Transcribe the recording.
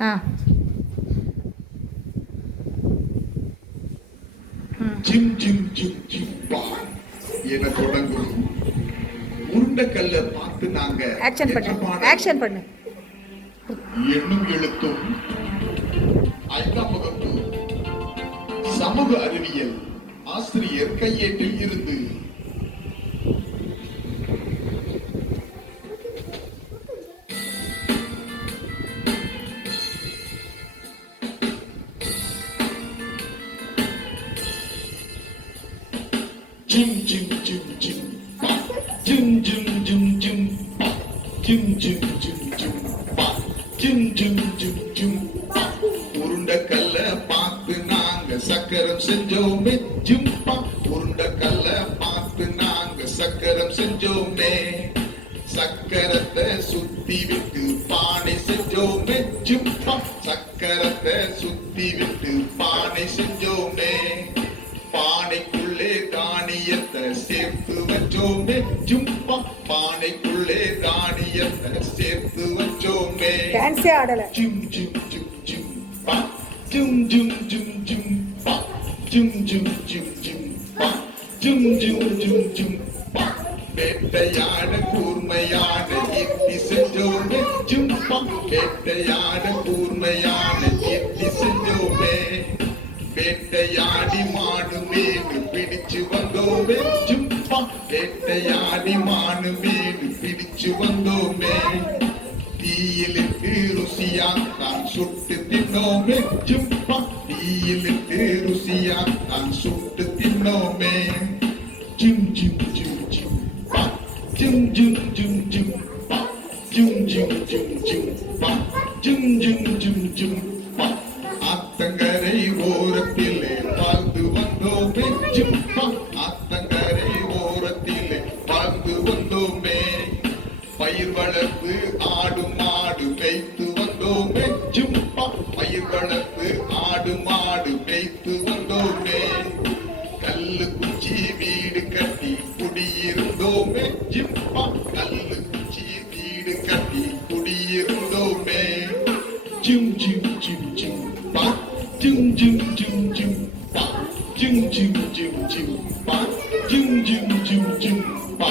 ஆ gym gym gym gym பா என தொடங்கும் உருண்டைக்கல்ல பார்த்து நாங்க ஆக்ஷன் பண்ணு எண்ணும் எழுத்தும் ஐந்தாம் வகுப்பு சமூக அறிவியல் ஆசிரியர் கையேட்டில் இருந்து Jim Jim Jim Jim Jim Jim Jim Jim Jim Jim Jim Jim Jim Jim Jim Jim உருண்டைக்கல்ல பார்த்து நாங்க சக்கரம் செஞ்சோமே ஜிம்பா உருண்டைக்கல்ல பார்த்து நாங்க சக்கரம் செஞ்சோமே சக்கரத்தை சுத்தி விட்டு பானை செஞ்சோமே ஜிம்பா சக்கரத்தை சுத்தி விட்டு பானை செஞ்சோமே பானைக்குள்ளே தானியத்தை சேர்த்து வச்சோமே ஜும்பா பானைக்குள்ளே தானியத்தை சேர்த்து வச்சோமே டான்ஸே ஆடல ஜிம் ஜிம் ஜிம் ஜிம் பா ஜிம் ஜிம் ஜிம் ஜிம் பா ஜிம் ஜிம் ஜிம் ஜிம் பா ஜிம் ஜிம் ஜிம் ஜிம் பா வேட்டையாட கூர்மையான யுக்தி செஞ்சோமே ஜிம்பா வேட்டையாட கூர்மையான யுக்தி செஞ்சோமே வேட்டையாடி மாடு மீன் பிடிச்சு வந்தோமே ஜும்பா வேட்டையாடி மாடு மீன் பிடிச்சு வந்தோமே தீயிலுக்கு ருசியா நான் சுட்டு தின்னோமே ஜும்பா தீயிலுக்கு ருசியா நான் சுட்டு தின்னோமே ஜிம் ஜிம் ஜிம் ஜிம் பா ஜிம் ஜிம் ஜிம் ஜிம் பா ஜிம் ஜிம் ஜிம் ஜிம் பா ஜிம் ஜிம் ஜிம் ஜிம் பா ஆத்தங்கரை ஓரத்திலே வாழ்ந்து வந்தோமே ஜிம்பா ஆத்தங்கரை ஓரத்திலே வாழ்ந்து வந்தோமே பயிர் வளர்ப்பு ஆடு மாடு மேய்த்து வந்தோமே ஜிம்பா பயிர் வளர்ப்பு ஆடு மாடு மேய்த்து வந்தோமே கல்லு குச்சி வீடு கட்டி குடியிருந்தோமே ஜிம்பா கல்லு குச்சி வீடு கட்டி குடியிருந்தோமே ஜிம் ஜிம் ஜிம் ஜிம் பா ஜிம் ஜிம் ஜிம் ஜிம் பா ஜிம் ஜிம் ஜிம் ஜிம் பா ஜிம் ஜிம் ஜிம் ஜிம் பா